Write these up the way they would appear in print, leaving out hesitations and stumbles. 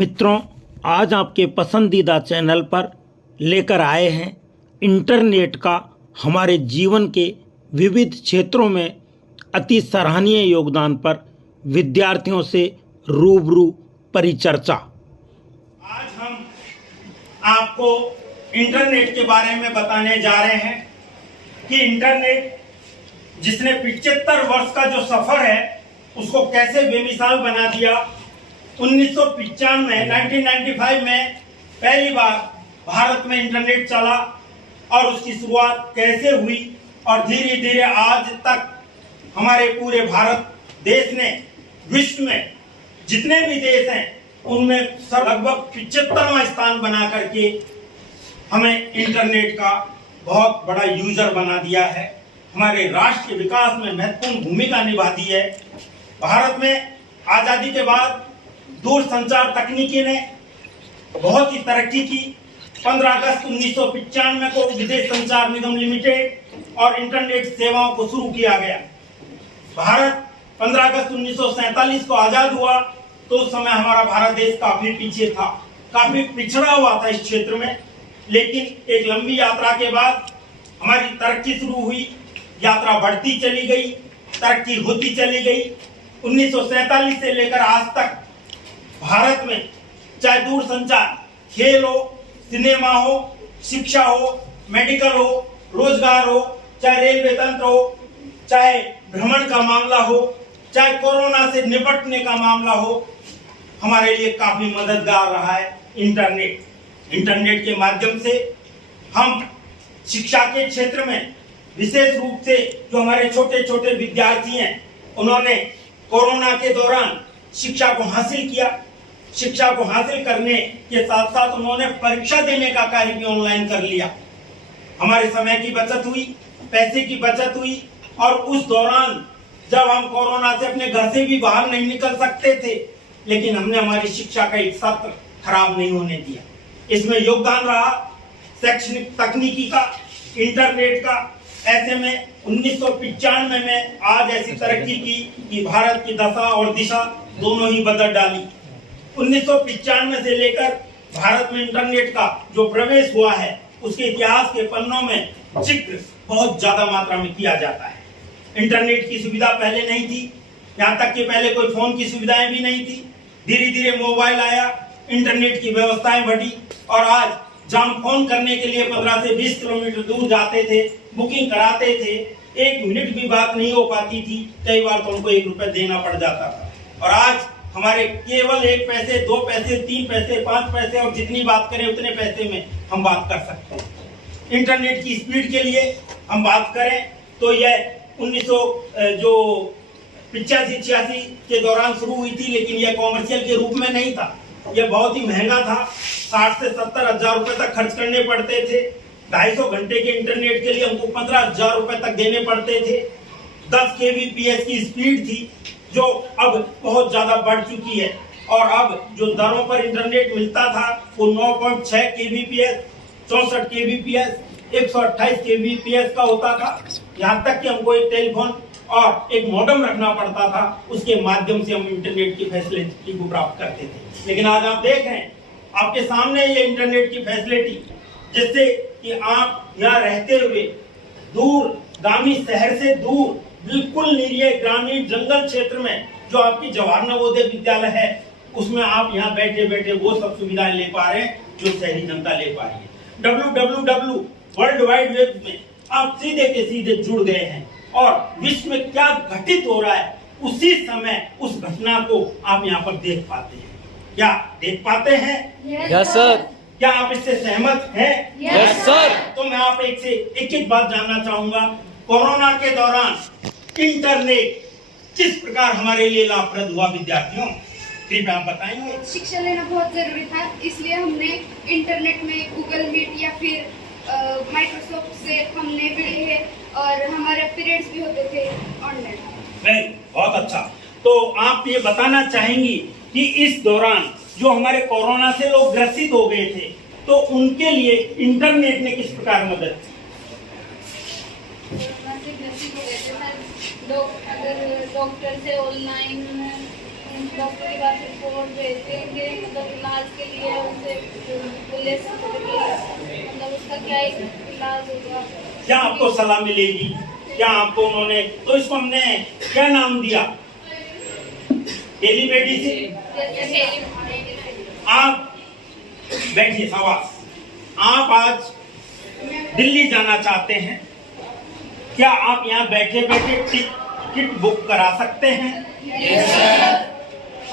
मित्रों, आज आपके पसंदीदा चैनल पर लेकर आए हैं इंटरनेट का हमारे जीवन के विविध क्षेत्रों में अति सराहनीय योगदान पर विद्यार्थियों से रूबरू परिचर्चा। आज हम आपको इंटरनेट के बारे में बताने जा रहे हैं कि इंटरनेट जिसने 75 वर्ष का जो सफ़र है उसको कैसे बेमिसाल बना दिया। 1995 में पहली बार भारत में इंटरनेट चला और उसकी शुरुआत कैसे हुई और धीरे धीरे आज तक हमारे पूरे भारत देश ने विश्व में जितने भी देश हैं उनमें लगभग 75वां स्थान बना करके हमें इंटरनेट का बहुत बड़ा यूजर बना दिया है। हमारे राष्ट्र के विकास में महत्वपूर्ण भूमिका निभाती है। भारत में आज़ादी के बाद दूरसंचार तकनीकी ने बहुत ही तरक्की की। 15 अगस्त 1995 को विदेश संचार निगम लिमिटेड और इंटरनेट सेवाओं को शुरू किया गया। भारत 15 अगस्त 1947 को आजाद हुआ तो उस समय हमारा भारत देश काफी पीछे था, काफी पिछड़ा हुआ था इस क्षेत्र में। लेकिन एक लंबी यात्रा के बाद हमारी तरक्की शुरू हुई, यात्रा बढ़ती चली गई, तरक्की होती चली गई। 1947 से लेकर आज तक भारत में चाहे दूरसंचार, खेल हो, सिनेमा हो, शिक्षा हो, मेडिकल हो, रोजगार हो, चाहे रेलवे तंत्र हो, चाहे भ्रमण का मामला हो, चाहे कोरोना से निपटने का मामला हो, हमारे लिए काफी मददगार रहा है इंटरनेट। इंटरनेट के माध्यम से हम शिक्षा के क्षेत्र में विशेष रूप से जो हमारे छोटे छोटे विद्यार्थी हैं उन्होंने कोरोना के दौरान शिक्षा को हासिल किया। शिक्षा को हासिल करने के साथ साथ उन्होंने परीक्षा देने का कार्य भी ऑनलाइन कर लिया। हमारे समय की बचत हुई, पैसे की बचत हुई और उस दौरान जब हम कोरोना से अपने घर से भी बाहर नहीं निकल सकते थे, लेकिन हमने हमारी शिक्षा का एक सत्र खराब नहीं होने दिया। इसमें योगदान रहा शैक्षणिक तकनीकी का, इंटरनेट का। ऐसे में 1995 में आज ऐसी तरक्की की कि भारत की दशा और दिशा दोनों ही बदल डाली। 1995 से लेकर भारत में इंटरनेट का जो प्रवेश हुआ है उसके इतिहास के पन्नों में जिक्र बहुत ज्यादा मात्रा में किया जाता है। इंटरनेट की सुविधा पहले नहीं थी, यहाँ तक कि पहले कोई फोन की सुविधाएं भी नहीं थी। धीरे धीरे मोबाइल आया, इंटरनेट की व्यवस्थाएं बढ़ी और आज जहाँ हम फोन करने के लिए 15 से 20 किलोमीटर दूर जाते थे, बुकिंग कराते थे, 1 मिनट भी बात नहीं हो पाती थी, कई बार तो उनको 1 रुपया देना पड़ जाता था। और आज हमारे केवल 1 पैसे, 2 पैसे, 3 पैसे, 5 पैसे और जितनी बात करें उतने पैसे में हम बात कर सकते हैं। इंटरनेट की स्पीड के लिए हम बात करें तो यह 1985-86 के दौरान शुरू हुई थी, लेकिन यह कॉमर्शियल के रूप में नहीं था। यह बहुत ही महंगा था, 60 से 70 हजार रुपए तक खर्च करने पड़ते थे। 250 घंटे के इंटरनेट के लिए हमको 15 हजार रुपए तक देने पड़ते थे। 10 kbps की स्पीड थी जो अब बहुत ज्यादा बढ़ चुकी है और अब जो दरों पर इंटरनेट मिलता था वो 9.6 kbps, 64 kbps, 128 kbps का होता था। यहाँ तक कि हमको एक टेलीफोन और एक मॉडेम रखना पड़ता था, उसके माध्यम से हम इंटरनेट की फैसिलिटी को प्राप्त करते थे। लेकिन आज आप देख रहे हैं आपके सामने ये इंटरनेट की फैसिलिटी, जिससे कि आप यहाँ रहते हुए दूरगामी शहर से दूर बिल्कुल निरीह ग्रामीण जंगल क्षेत्र में जो आपकी जवाहर नवोदय विद्यालय है उसमें आप यहाँ बैठे बैठे वो सब सुविधाएं ले पा रहे हैं जो शहरी जनता ले पा रही है। www वर्ल्ड वाइड वेब में आप सीधे के सीधे जुड़ गए हैं और विश्व में क्या घटित हो रहा है उसी समय उस घटना को आप यहाँ पर देख पाते हैं। क्या देख पाते हैं? Yes sir. क्या आप इससे सहमत हैं? Yes sir. तो मैं आप एक एक बात जानना चाहूंगा। कोरोना के दौरान इंटरनेट किस प्रकार हमारे लिए लाभप्रद हुआ विद्यार्थियों, कृपया आप बताएंगे। शिक्षा लेना बहुत जरूरी था, इसलिए हमने इंटरनेट में गूगल मीट या फिर माइक्रोसॉफ्ट से हमने जुड़े हैं और हमारे पीरियड्स भी होते थे ऑनलाइन। बहुत अच्छा। तो आप ये बताना चाहेंगी कि इस दौरान जो हमारे कोरोना से लोग ग्रसित हो गए थे तो उनके लिए इंटरनेट ने किस प्रकार मदद की? लोग अगर डॉक्टर से ऑनलाइन डॉक्टर के पास रिपोर्ट भेजते होंगे, मतलब इलाज के लिए उनसे बोले मतलब उसका क्या इलाज होगा। क्या आपको सलाह मिलेगी? क्या आपको उन्होंने, तो इसको हमने क्या नाम दिया? टेलीमेडिसिन। आप बैठिए, शाबाश। आप आज दिल्ली जाना चाहते हैं, क्या आप यहाँ बैठे बैठे टिकट बुक करा सकते हैं?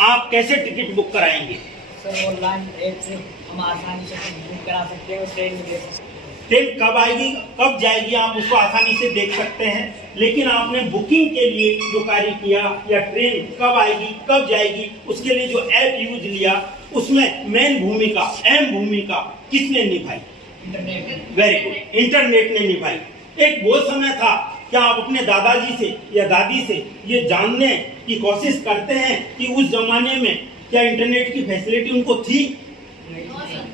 आप कैसे टिकट बुक कराएंगे? सर ऑनलाइन ऐप से हम आसानी से बुक करा सकते हैं और ट्रेन में ले सकते हैं। ट्रेन कब आएगी, कब जाएगी, आप उसको आसानी से देख सकते हैं। लेकिन आपने बुकिंग के लिए जो कार्य किया या ट्रेन कब आएगी, कब जाएगी, उसके लिए जो ऐप यूज लिया, उसमें मेन भूमिका, अहम भूमिका किसने निभाई? इंटरनेट। वेरी गुड, इंटरनेट ने निभाई। एक वो समय था, क्या आप अपने दादाजी से या दादी से ये जानने की कोशिश करते हैं कि उस जमाने में क्या इंटरनेट की फैसिलिटी उनको थी?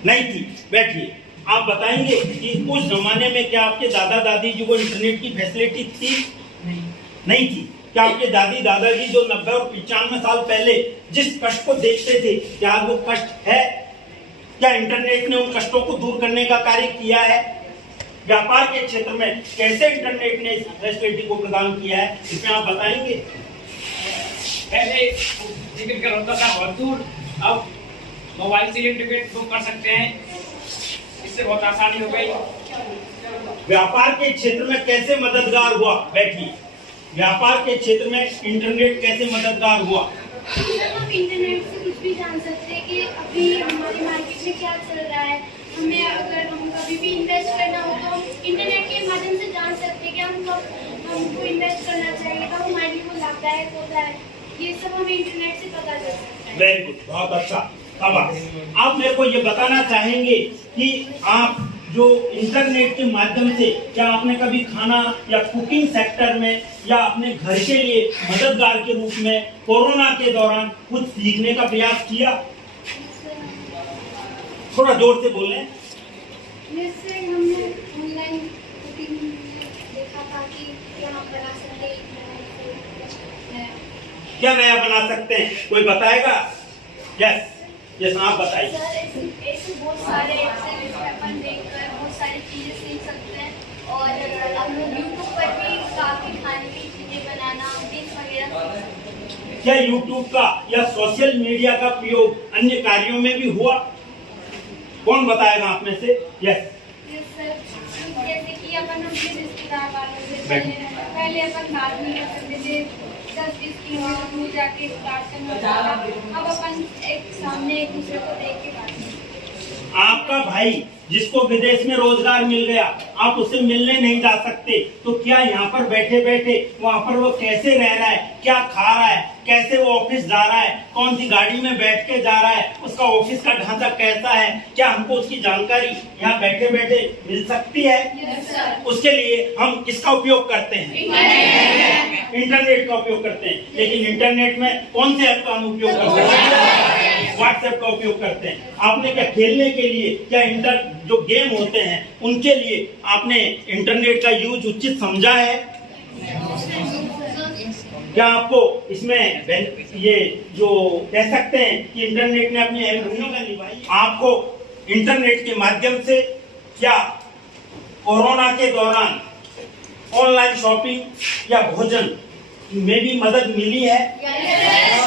नहीं थी। बैठिए, आप बताएंगे कि उस जमाने में क्या आपके दादा दादी जी को इंटरनेट की फैसिलिटी थी? नहीं थी। क्या आपके दादी दादाजी जो 90 और 95 साल पहले जिस कष्ट को देखते थे, क्या वो कष्ट है? क्या इंटरनेट ने उन कष्टों को दूर करने का कार्य किया है? व्यापार के क्षेत्र में कैसे इंटरनेट ने इस फैसिलिटी को प्रदान किया है, इसमें आप बताएंगे? पहले टिकट का होता था बहुत दूर, अब मोबाइल से ही टिकट बुक कर सकते हैं, इससे बहुत आसानी हो गई। व्यापार के क्षेत्र में कैसे मददगार हुआ? बैठिए। व्यापार के क्षेत्र में इंटरनेट कैसे मददगार हुआ? हम इंटरनेट से कुछ भी जान सकते हैं कि अभी हमारे मार्केट में क्या चल रहा है। हमें अगर हम कभी भी इन्वेस्ट करना हो तो हम इंटरनेट के माध्यम से जान सकते हैं कि हमको इन्वेस्ट करना चाहिए, कब हमारे लिए वो लाभदायक होता है। ये सब हमें इंटरनेट से पता चल सकता है। वेरी गुड, बहुत अच्छा। अब आप मेरे को ये बताना चाहेंगे कि आप जो इंटरनेट के माध्यम से, क्या आपने कभी खाना या कुकिंग सेक्टर में या अपने घर के लिए मददगार के रूप में कोरोना के दौरान कुछ सीखने का प्रयास किया? थोड़ा जोर से बोलें। जैसे हमने ऑनलाइन कुकिंग देखा था कि क्या हम बना सकते हैं, क्या नया बना सकते हैं, कोई बताएगा? यस यस, आप बताइए। सर ऐसे बहुत सारे ऐप्स हैं जिसमें अपन देखकर बहुत सारी चीज़ें सीख सकते हैं और हम लोग यूट्यूब पर भी काफ़ी खाने की चीज़ें बनाना, डिश वगैरह। क्या यूट्यूब का या सोशल मीडिया का प्रयोग अन्य कार्यों में भी हुआ? कौन बताएगा आप में से? यस सर, जैसे कि अपन अपने रिश्तेदार वालों से पहले अपन बात नहीं कर सकते थे, 10-20 किलोमीटर दूर जाके बात करना पड़ता था। अब अपन एक सामने एक दूसरे को देख के बात करते हैं। आपका भाई जिसको विदेश में रोजगार मिल गया, आप उससे मिलने नहीं जा सकते, तो क्या यहाँ पर बैठे बैठे वहाँ पर वो कैसे रह रहा है, क्या खा रहा है, कैसे वो ऑफिस जा रहा है, कौन सी गाड़ी में बैठ के जा रहा है, उसका ऑफिस का ढांचा कैसा है, क्या हमको उसकी जानकारी यहाँ बैठे बैठे मिल सकती है? उसके लिए हम किसका उपयोग करते हैं? इंटरनेट का उपयोग करते हैं। लेकिन इंटरनेट में कौन से ऐप का हम उपयोग करते हैं? व्हाट्सएप का उपयोग करते हैं। आपने क्या खेलने के लिए, क्या जो गेम होते हैं उनके लिए आपने इंटरनेट का यूज उचित समझा है? क्या आपको इसमें ये जो कह सकते हैं कि इंटरनेट ने अपनी अहम भूमिका निभाई? आपको इंटरनेट के माध्यम से क्या कोरोना के दौरान ऑनलाइन शॉपिंग या भोजन में भी मदद मिली है?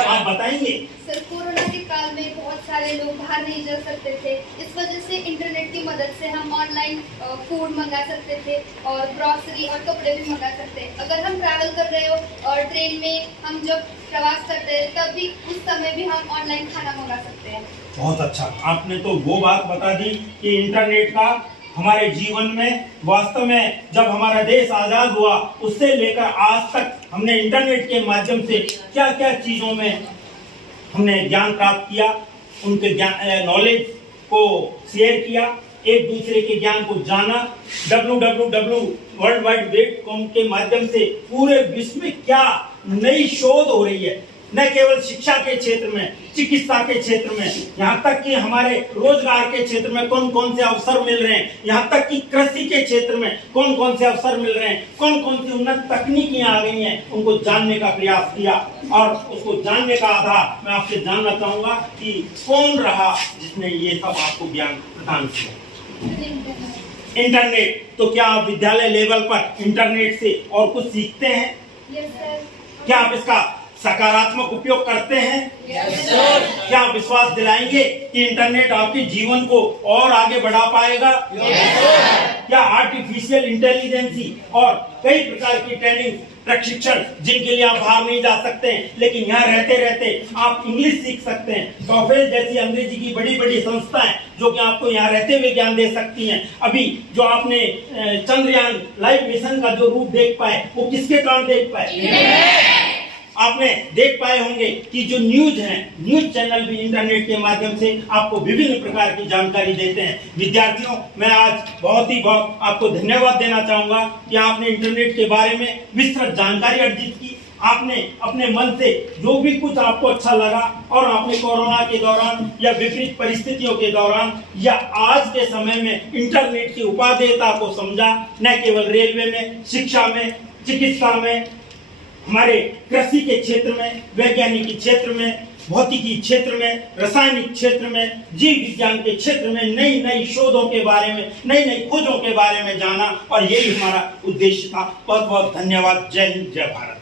आप बताएंगे। सर, कोरोना के काल में बहुत सारे लोग बाहर नहीं जा सकते थे, इस वजह से इंटरनेट की मदद से हम ऑनलाइन फूड मंगा सकते थे और ग्रॉसरी और कपड़े भी मंगा सकते हैं। अगर हम ट्रैवल कर रहे हो और ट्रेन में हम जब प्रवास करते हैं तब भी उस समय भी हम ऑनलाइन खाना मंगा सकते हैं। बहुत अच्छा, आपने तो वो बात बता दी कि इंटरनेट का हमारे जीवन में, वास्तव में जब हमारा देश आजाद हुआ उससे लेकर आज तक हमने इंटरनेट के माध्यम से क्या क्या चीजों में हमने ज्ञान प्राप्त किया, उनके नॉलेज को शेयर किया, एक दूसरे के ज्ञान को जाना। www.worldwideweb.com के माध्यम से पूरे विश्व में क्या नई शोध हो रही है, न केवल शिक्षा के क्षेत्र में, चिकित्सा के क्षेत्र में, यहाँ तक कि हमारे रोजगार के क्षेत्र में कौन कौन से अवसर मिल रहे हैं, यहाँ तक कि कृषि के क्षेत्र में कौन कौन से अवसर मिल रहे हैं, कौन कौन सी उन्नत तकनीकियां आ गई हैं, उनको जानने का प्रयास किया। और उसको जानने का आधार मैं आपसे जानना चाहूंगा कि कौन रहा जिसने ये सब आपको ज्ञान प्रदान किया। इंटरनेट। तो क्या आप विद्यालय लेवल पर इंटरनेट से और कुछ सीखते हैं? Yes sir. क्या आप इसका सकारात्मक उपयोग करते हैं? Yes sir. क्या आप विश्वास दिलाएंगे कि इंटरनेट आपके जीवन को और आगे बढ़ा पाएगा? Yes sir. क्या आर्टिफिशियल इंटेलिजेंसी और कई प्रकार की ट्रेनिंग प्रशिक्षण जिनके लिए आप बाहर नहीं जा सकते हैं, लेकिन यहाँ रहते रहते आप इंग्लिश सीख सकते हैं, टॉफेल जैसी अंग्रेजी की बड़ी बड़ी संस्थाएं जो कि आपको यहाँ रहते हुए ज्ञान दे सकती हैं। अभी जो आपने चंद्रयान लाइव मिशन का जो रूप देख पाए वो किसके कारण देख पाए? आपने देख पाए होंगे कि जो न्यूज है, न्यूज चैनल भी इंटरनेट के माध्यम से आपको विभिन्न प्रकार की जानकारी देते हैं। विद्यार्थियों, मैं आज बहुत आपको धन्यवाद देना चाहूंगा कि आपने इंटरनेट के बारे में विस्तृत जानकारी अर्जित की। आपने अपने मन से जो भी कुछ आपको अच्छा लगा और आपने कोरोना के दौरान या विपरीत परिस्थितियों के दौरान या आज के समय में इंटरनेट की उपादेयता को समझा। न केवल रेलवे में, शिक्षा में, चिकित्सा में, हमारे कृषि के क्षेत्र में, वैज्ञानिक क्षेत्र में, भौतिकी क्षेत्र में, रासायनिक क्षेत्र में, जीव विज्ञान के क्षेत्र में नई नई शोधों के बारे में, नई नई खोजों के बारे में जाना, और यही हमारा उद्देश्य था। बहुत बहुत धन्यवाद। जय हिंद, जय भारत।